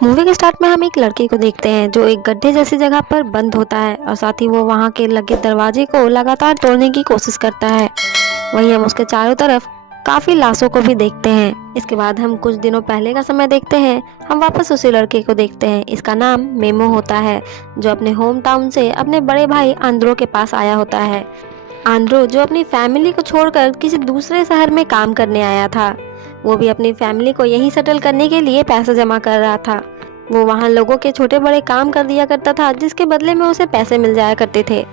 Movie के start में हम एक लड़के को देखते हैं जो एक गड्ढे जैसी जगह पर बंद होता है और साथ ही वो वहाँ के लगे दरवाजे को लगातार तोड़ने की कोशिश करता है। वहीं हम उसके चारों तरफ काफी लाशों को भी देखते हैं। इसके बाद हम कुछ दिनों पहले का समय देखते हैं। हम वापस उसी लड़के को देखते हैं। इसका नाम मेमो होता है, जो अपने होम टाउन से अपने बड़े भाई आंद्रो के पास आया होता है। आंद्रो जो अपनी फैमिली को छोड़कर किसी दूसरे शहर में काम करने आया था। वो भी अपनी फैमिली को यहीं सेटल करने के लिए पैसे जमा कर रहा था। वो वहाँ लोगों के छोटे बड़े काम कर दिया करता था, जिसके बदले में उसे पैसे मिल जाया करते थे।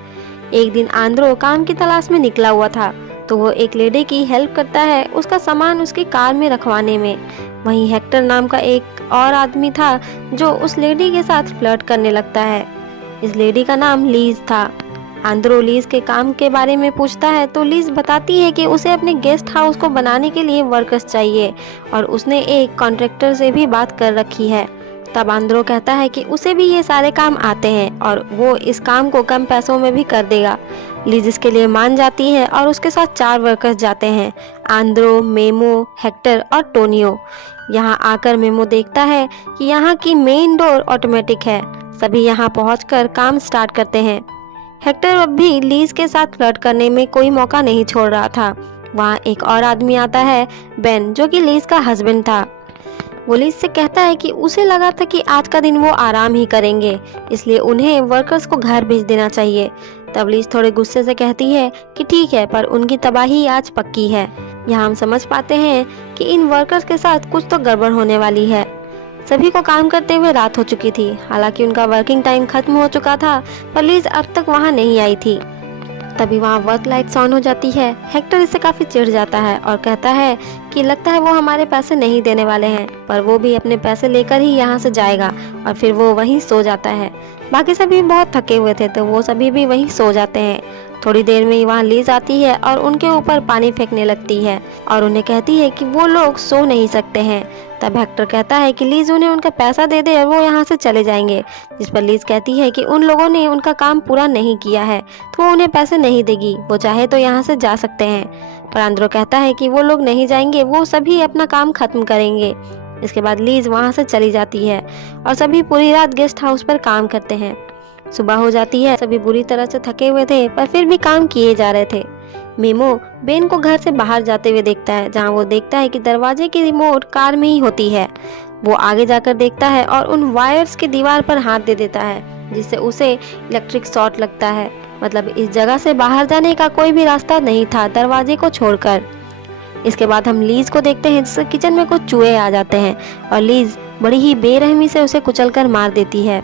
एक दिन आंद्रो काम की तलाश में निकला हुआ था, तो वो एक लेडी की हेल्प करता है उसका सामान उसकी कार में रखवाने में। वहीं हेक्टर नाम का एक और आदमी था जो उस लेडी के साथ फ्लर्ट करने लगता है। इस लेडी का नाम लीज था। आंद्रो लीज के काम के बारे में पूछता है तो लीज बताती है कि उसे अपने गेस्ट हाउस को बनाने के लिए वर्कर्स चाहिए और उसने एक कॉन्ट्रैक्टर से भी बात कर रखी है। तब आंद्रो कहता है कि उसे भी ये सारे काम आते हैं और वो इस काम को कम पैसों में भी कर देगा। लीज इसके लिए मान जाती है और उसके साथ 4 वर्कर्स जाते हैं, आंद्रो, मेमो, हेक्टर और टोनियो। यहाँ आकर मेमो देखता है कि यहाँ की मेन डोर ऑटोमेटिक है। सभी यहाँ पहुँचकर काम स्टार्ट करते हैं। हेक्टर अब भी लीज के साथ फ्लर्ट करने में कोई मौका नहीं छोड़ रहा था। वहाँ एक और आदमी आता है, बेन, जो कि लीज का हस्बैंड था। वो लीज से कहता है कि उसे लगा था कि आज का दिन वो आराम ही करेंगे, इसलिए उन्हें वर्कर्स को घर भेज देना चाहिए। तब लीज थोड़े गुस्से से कहती है कि ठीक है, पर उनकी तबाही आज पक्की है। यहाँ हम समझ पाते हैं कि इन वर्कर्स के साथ कुछ तो गड़बड़ होने वाली है। सभी को काम करते हुए रात हो चुकी थी। हालांकि उनका वर्किंग टाइम खत्म हो चुका था, पर लीज अब तक वहाँ नहीं आई थी। तभी वहाँ वर्क लाइट्स ऑन हो जाती है। हेक्टर इससे काफी चिढ़ जाता है और कहता है कि लगता है वो हमारे पैसे नहीं देने वाले हैं, पर वो भी अपने पैसे लेकर ही यहाँ से जाएगा और फिर वो वहीं सो जाता है। बाकी सभी बहुत थके हुए थे तो वो सभी भी वहीं सो जाते हैं। थोड़ी देर में ही वहाँ लीज आती है और उनके ऊपर पानी फेंकने लगती है और उन्हें कहती है कि वो लोग सो नहीं सकते हैं। तब हेक्टर कहता है कि लीज उन्हें उनका पैसा दे दे और वो यहाँ से चले जाएंगे, जिस पर लीज कहती है कि उन लोगों ने उनका काम पूरा नहीं किया है तो वो उन्हें पैसे नहीं देगी, वो चाहे तो यहाँ से जा सकते हैं। पर आंद्रो कहता है कि वो लोग नहीं जाएंगे, वो सभी अपना काम खत्म करेंगे। इसके बाद लीज वहाँ से चली जाती है और सभी पूरी रात गेस्ट हाउस पर काम करते हैं। सुबह हो जाती है। सभी बुरी तरह से थके हुए थे पर फिर भी काम किए जा रहे थे। मेमो बेन को घर से बाहर जाते हुए देखता है, जहाँ वो देखता है कि दरवाजे की रिमोट कार में ही होती है। वो आगे जाकर देखता है और उन वायर्स की दीवार पर हाथ दे देता है, जिससे उसे इलेक्ट्रिक शॉर्ट लगता है। मतलब इस जगह से बाहर जाने का कोई भी रास्ता नहीं था दरवाजे को छोड़कर। इसके बाद हम लीज को देखते हैं, जिससे किचन में कुछ चूहे आ जाते हैं और लीज बड़ी ही बेरहमी से उसे कुचलकर मार देती है।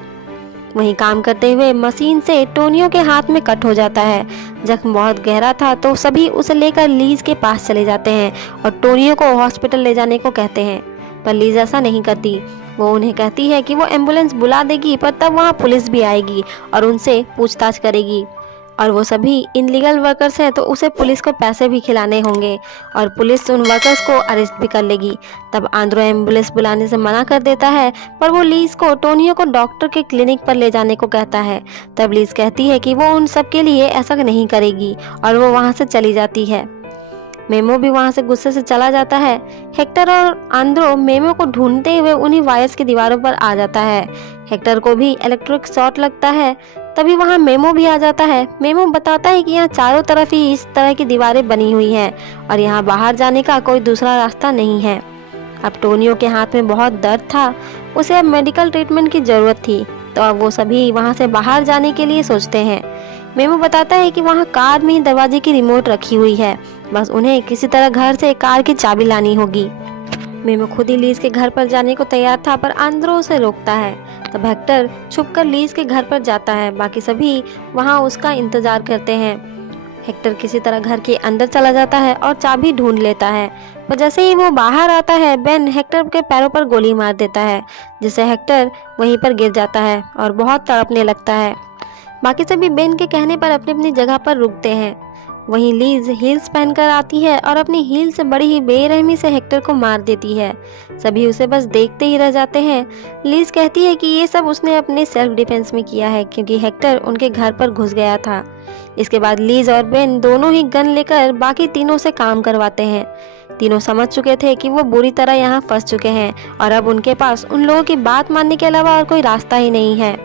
वहीं काम करते हुए मशीन से टोनियो के हाथ में कट हो जाता है। जख्म बहुत गहरा था तो सभी उसे लेकर लीज के पास चले जाते हैं और टोनियो को हॉस्पिटल ले जाने को कहते हैं, पर लीज ऐसा नहीं करती। वो उन्हें कहती है कि वो एम्बुलेंस बुला देगी, पर तब वहाँ पुलिस भी आएगी और उनसे पूछताछ करेगी और वो सभी इनलीगल वर्कर्स हैं तो उसे पुलिस को पैसे भी खिलाने होंगे और पुलिस उन वर्कर्स को अरेस्ट भी कर लेगी। तब आंद्रो एम्बुलेंस बुलाने से मना कर देता है, पर वो लीज को टोनियो को डॉक्टर के क्लिनिक पर ले जाने को कहता है। तब लीज कहती है कि वो उन सब के लिए ऐसा नहीं करेगी और वो वहाँ से चली जाती है। मेमो भी वहाँ से गुस्से से चला जाता है। हेक्टर और आंद्रो मेमो को ढूंढते हुए उन्हीं वायर्स की दीवारों पर आ जाता है। हेक्टर को भी इलेक्ट्रिक शॉर्ट लगता है। तभी वहाँ मेमो भी आ जाता है। मेमो बताता है कि यहाँ चारों तरफ ही इस तरह की दीवारें बनी हुई हैं और यहाँ बाहर जाने का कोई दूसरा रास्ता नहीं है। अब टोनियो के हाथ में बहुत दर्द था, उसे अब मेडिकल ट्रीटमेंट की जरूरत थी, तो अब वो सभी वहाँ से बाहर जाने के लिए सोचते हैं। मेमो बताता है कि वहाँ कार में ही दरवाजे की रिमोट रखी हुई है, बस उन्हें किसी तरह घर से कार की चाबी लानी होगी। मेमो खुद ही लीज के घर पर जाने को तैयार था, पर आंद्रो उसे रोकता है। तब हेक्टर छुपकर लीज के घर पर जाता है। बाकी सभी वहाँ उसका इंतजार करते हैं। हेक्टर किसी तरह घर के अंदर चला जाता है और चाबी ढूंढ लेता है, पर जैसे ही वो बाहर आता है बेन हेक्टर के पैरों पर गोली मार देता है, जिससे हेक्टर वहीं पर गिर जाता है और बहुत तड़पने लगता है। बाकी सभी बेन के कहने पर अपनी अपनी जगह पर रुकते हैं। वहीं लीज हील्स पहनकर आती है और अपनी हील से बड़ी ही बेरहमी से हेक्टर को मार देती है। सभी उसे बस देखते ही रह जाते हैं। लीज कहती है कि ये सब उसने अपने सेल्फ डिफेंस में किया है, क्योंकि हेक्टर उनके घर पर घुस गया था। इसके बाद लीज और बेन दोनों ही गन लेकर बाकी तीनों से काम करवाते हैं। तीनों समझ चुके थे कि वो बुरी तरह यहाँ फंस चुके हैं और अब उनके पास उन लोगों की बात मानने के अलावा और कोई रास्ता ही नहीं है।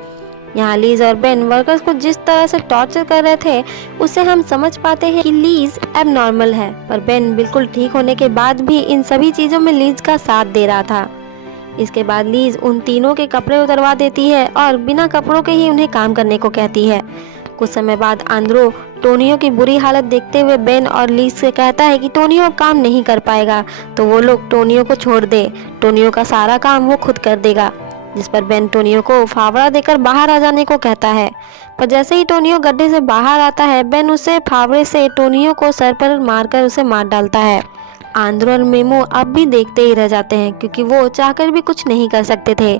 यहाँ लीज और बेन वर्कर्स को जिस तरह से टॉर्चर कर रहे थे उससे हम समझ पाते हैं कि लीज एबनॉर्मल है, पर बेन बिल्कुल ठीक होने के बाद भी इन सभी चीज़ों में लीज का साथ दे रहा था। इसके बाद लीज उन तीनों के कपड़े उतरवा देती है और बिना कपड़ों के ही उन्हें काम करने को कहती है। कुछ समय बाद आंद्रो टोनियो की बुरी हालत देखते हुए बेन और लीज से कहता है कि टोनियो अब काम नहीं कर पाएगा, तो वो लोग टोनियो को छोड़ दे, टोनियो का सारा काम वो खुद कर देगा। जिस पर बेन टोनियो को फावड़ा देकर बाहर आ जाने को कहता है, पर जैसे ही टोनियो गड्ढे से बाहर आता है बेन उसे फावड़े से टोनियो को सर पर मारकर उसे मार डालता है। आंद्रो और मेमो अब भी देखते ही रह जाते हैं क्योंकि वो चाहकर भी कुछ नहीं कर सकते थे।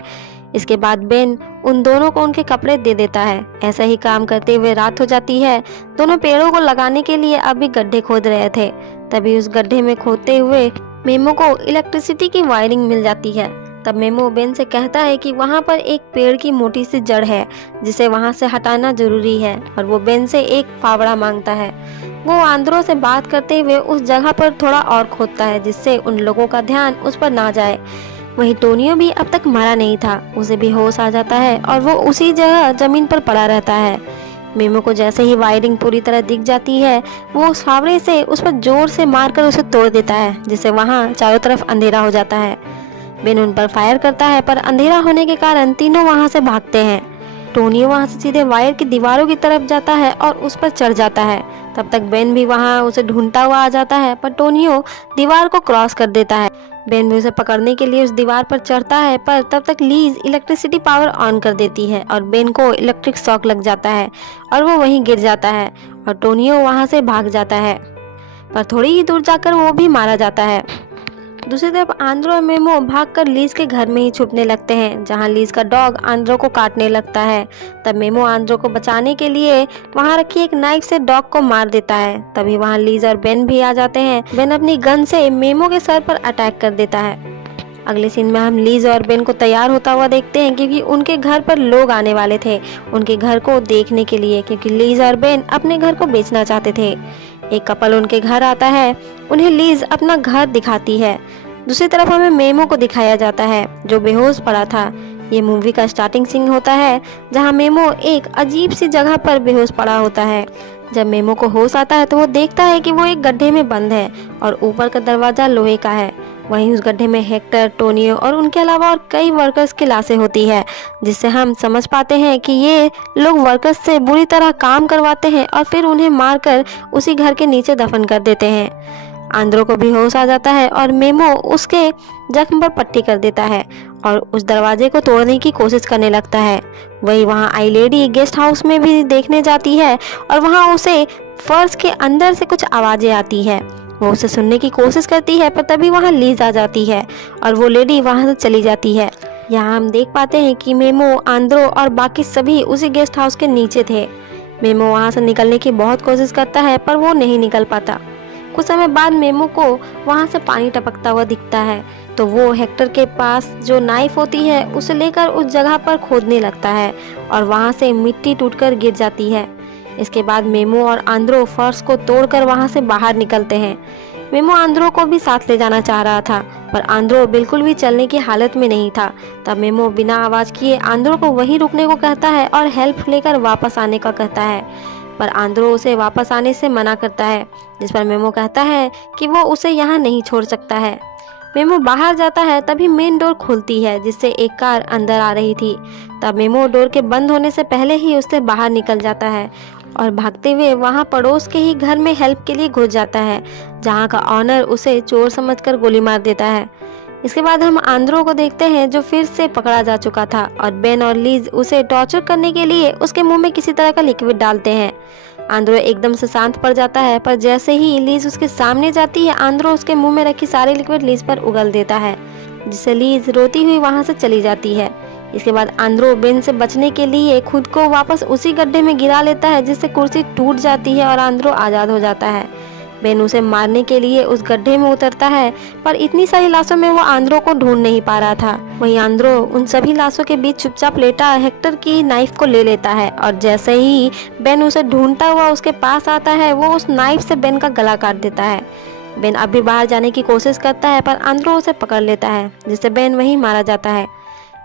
इसके बाद बेन उन दोनों को उनके कपड़े दे देता है। ऐसा ही काम करते हुए रात हो जाती है। दोनों पेड़ों को लगाने के लिए अभी गड्ढे खोद रहे थे। तभी उस गड्ढे में खोदते हुए मेमो को इलेक्ट्रिसिटी की वायरिंग मिल जाती है। तब मेमो बेन से कहता है कि वहाँ पर एक पेड़ की मोटी सी जड़ है जिसे वहाँ से हटाना जरूरी है, और वो बेन से एक फावड़ा मांगता है। वो आंद्रो से बात करते हुए उस जगह पर थोड़ा और खोदता है जिससे उन लोगों का ध्यान उस पर ना जाए। वहीं टोनियो भी अब तक मरा नहीं था, उसे भी होश आ जाता है और वो उसी जगह जमीन पर पड़ा रहता है। मेमो को जैसे ही वायरिंग पूरी तरह दिख जाती है वो उस फावड़े से उस पर जोर से मारकर उसे तोड़ देता है, जिससे वहाँ चारों तरफ अंधेरा हो जाता है। बेन उन पर फायर करता है पर अंधेरा होने के कारण तीनों वहाँ से भागते हैं। टोनियो वहाँ से सीधे वायर की दीवारों की तरफ जाता है और उस पर चढ़ जाता है। तब तक बेन भी वहाँ उसे ढूंढता हुआ आ जाता है, पर टोनियो दीवार को क्रॉस कर देता है। बेन भी उसे पकड़ने के लिए उस दीवार पर चढ़ता है, पर तब तक लीज इलेक्ट्रिसिटी पावर ऑन कर देती है और बेन को इलेक्ट्रिक शॉक लग जाता है और वो वहीं गिर जाता है और टोनियो वहाँ से भाग जाता है, पर थोड़ी ही दूर जाकर वो भी मारा जाता है। दूसरी तरफ आंद्रो और मेमो भागकर लीज के घर में ही छुपने लगते हैं, जहां लीज का डॉग आंद्रो को काटने लगता है। तब मेमो आंद्रो को बचाने के लिए वहां रखी एक नाइफ से डॉग को मार देता है। तभी वहां लीज और बेन भी आ जाते हैं। बेन अपनी गन से मेमो के सर पर अटैक कर देता है। अगले सीन में हम लीज और बेन को तैयार होता हुआ देखते हैं क्योंकि उनके घर पर लोग आने वाले थे उनके घर को देखने के लिए, क्योंकि लीज और बेन अपने घर को बेचना चाहते थे। एक कपल उनके घर आता है, उन्हें लीज अपना घर दिखाती है। दूसरी तरफ हमें मेमो को दिखाया जाता है जो बेहोश पड़ा था। ये मूवी का स्टार्टिंग सीन होता है जहां मेमो एक अजीब सी जगह पर बेहोश पड़ा होता है। जब मेमो को होश आता है तो वो देखता है कि वो एक गड्ढे में बंद है और ऊपर का दरवाजा लोहे का है। वहीं उस गड्ढे में हेक्टर, टोनियो और उनके अलावा और कई वर्कर्स की लाशें होती है, जिससे हम समझ पाते हैं कि ये लोग वर्कर्स से बुरी तरह काम करवाते हैं और फिर उन्हें मारकर उसी घर के नीचे दफन कर देते हैं। आंद्रो को भी होश आ जाता है और मेमो उसके जख्म पर पट्टी कर देता है और उस दरवाजे को तोड़ने की कोशिश करने लगता है। वही वहाँ आई लेडी गेस्ट हाउस में भी देखने जाती है और वहाँ उसे फर्श के अंदर से कुछ आवाज़ें आती है। वो उसे सुनने की कोशिश करती है, पर तभी वहाँ लीज आ जाती है और वो लेडी वहाँ से चली जाती है। यहाँ हम देख पाते हैं कि मेमो, आंद्रो और बाकी सभी उसी गेस्ट हाउस के नीचे थे। मेमो वहाँ से निकलने की बहुत कोशिश करता है पर वो नहीं निकल पाता। कुछ समय बाद मेमो को वहाँ से पानी टपकता हुआ दिखता है, तो वो हेक्टर के पास जो नाइफ होती है उसे लेकर उस जगह पर खोदने लगता है और वहाँ से मिट्टी टूटकर गिर जाती है। इसके बाद मेमो और आंद्रो फर्श को तोड़कर वहाँ से बाहर निकलते हैं। मेमो आंद्रो को भी साथ ले जाना चाह रहा था, पर आंद्रो बिल्कुल भी चलने की हालत में नहीं था। तब मेमो बिना आवाज़ किए आंद्रो को वहीं रुकने को कहता है और हेल्प लेकर वापस आने का कहता है, पर आंद्रो उसे वापस आने से मना करता है, जिस पर मेमो कहता है कि वो उसे यहाँ नहीं छोड़ सकता है। मेमो बाहर जाता है, तभी मेन डोर खुलती है जिससे एक कार अंदर आ रही थी। तब मेमो डोर के बंद होने से पहले ही उससे बाहर निकल जाता है और भागते हुए वहाँ पड़ोस के ही घर में हेल्प के लिए घुस जाता है, जहाँ का ऑनर उसे चोर समझकर गोली मार देता है। इसके बाद हम आंद्रो को देखते हैं जो फिर से पकड़ा जा चुका था और बेन और लीज उसे टॉर्चर करने के लिए उसके मुंह में किसी तरह का लिक्विड डालते हैं। आंद्रो एकदम से शांत पड़ जाता है, पर जैसे ही लीज उसके सामने जाती है आंद्रो उसके मुंह में रखी सारी लिक्विड लीज पर उगल देता है, जिससे लीज रोती हुई वहां से चली जाती है। इसके बाद आंद्रो बेन से बचने के लिए खुद को वापस उसी गड्ढे में गिरा लेता है, जिससे कुर्सी टूट जाती है और आंद्रो आज़ाद हो जाता है। बेन उसे मारने के लिए उस गड्ढे में उतरता है, पर इतनी सारी लाशों में वो आंद्रो को ढूंढ नहीं पा रहा था। वहीं आंद्रो उन सभी लाशों के बीच चुपचाप लेटा हेक्टर की नाइफ को ले लेता है और जैसे ही बेन उसे ढूंढता हुआ उसके पास आता है वो उस नाइफ से बेन का गला काट देता है। बेन अब भी बाहर जाने की कोशिश करता है पर आंद्रो उसे पकड़ लेता है, जिससे बेन वहीं मारा जाता है।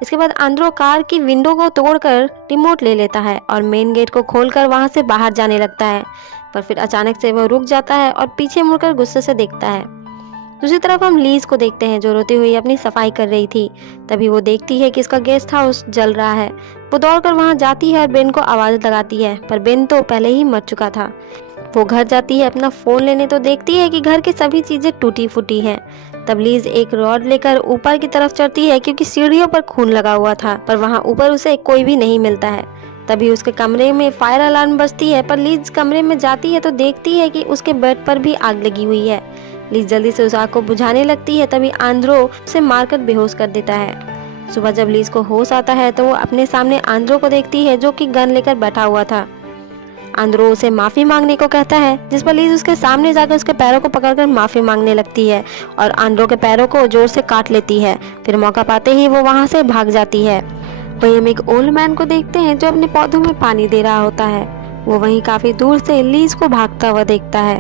इसके बाद आंद्रो कार की विंडो को तोड़कर रिमोट ले लेता है और मेन गेट को खोलकर वहां से बाहर जाने लगता है, पर फिर अचानक से वह रुक जाता है और पीछे मुड़कर गुस्से से देखता है। दूसरी तरफ हम लीज को देखते हैं जो रोती हुई अपनी सफाई कर रही थी। तभी वो देखती है कि इसका गेस्ट हाउस जल रहा है। वो दौड़कर वहां जाती है और बेन को आवाज लगाती है, पर बेन तो पहले ही मर चुका था। वो घर जाती है अपना फोन लेने तो देखती है कि घर की सभी चीजें टूटी फूटी हैं। तब लीज एक रॉड लेकर ऊपर की तरफ चढ़ती है क्योंकि सीढ़ियों पर खून लगा हुआ था, पर वहां ऊपर उसे कोई भी नहीं मिलता है। तभी उसके कमरे में फायर अलार्म बजती है, पर लीज कमरे में जाती है तो देखती है कि उसके बेड पर भी आग लगी हुई है। लीज जल्दी से उस आग को बुझाने लगती है, तभी आंद्रो उसे मारकर बेहोश कर देता है। सुबह जब लीज को होश आता है तो वो अपने सामने आंद्रो को देखती है जो कि गन लेकर बैठा हुआ था। आंद्रो उसे माफी मांगने को कहता है, जिस पर लीज उसके सामने जाकर उसके पैरों को पकड़कर माफी मांगने लगती है और आंद्रो के पैरों को जोर से काट लेती है। फिर मौका पाते ही वो वहां से भाग जाती है। वहीं हम एक ओल्ड मैन को देखते हैं जो अपने पौधों में पानी दे रहा होता है। वो वहीं काफी दूर से लीज को भागता हुआ देखता है।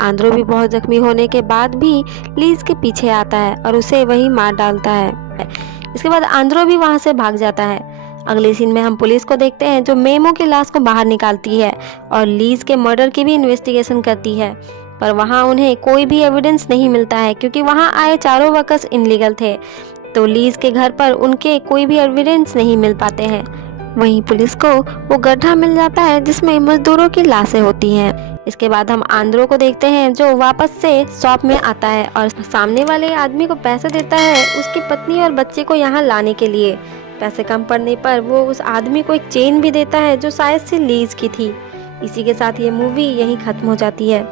आंद्रो भी बहुत जख्मी होने के बाद भी लीज के पीछे आता है और उसे वहीं मार डालता है। इसके बाद आंद्रो भी वहां से भाग जाता है। अगले सीन में हम पुलिस को देखते हैं जो मेमो की लाश को बाहर निकालती है और लीज के मर्डर की भी इन्वेस्टिगेशन करती है, पर वहां उन्हें कोई भी एविडेंस नहीं मिलता है क्योंकि वहां आए चारों वर्कर्स इनलीगल थे, तो लीज के घर पर उनके कोई भी एविडेंस नहीं मिल पाते हैं। वहीं पुलिस को वो गड्ढा मिल जाता है जिसमें मजदूरों की लाशें होती हैं। इसके बाद हम आंद्रो को देखते हैं जो वापस से शॉप में आता है और सामने वाले आदमी को पैसे देता है उसकी पत्नी और बच्चे को यहाँ लाने के लिए। पैसे कम पड़ने पर वो उस आदमी को एक चेन भी देता है जो शायद से लीज की थी। इसी के साथ ये मूवी यहीं खत्म हो जाती है।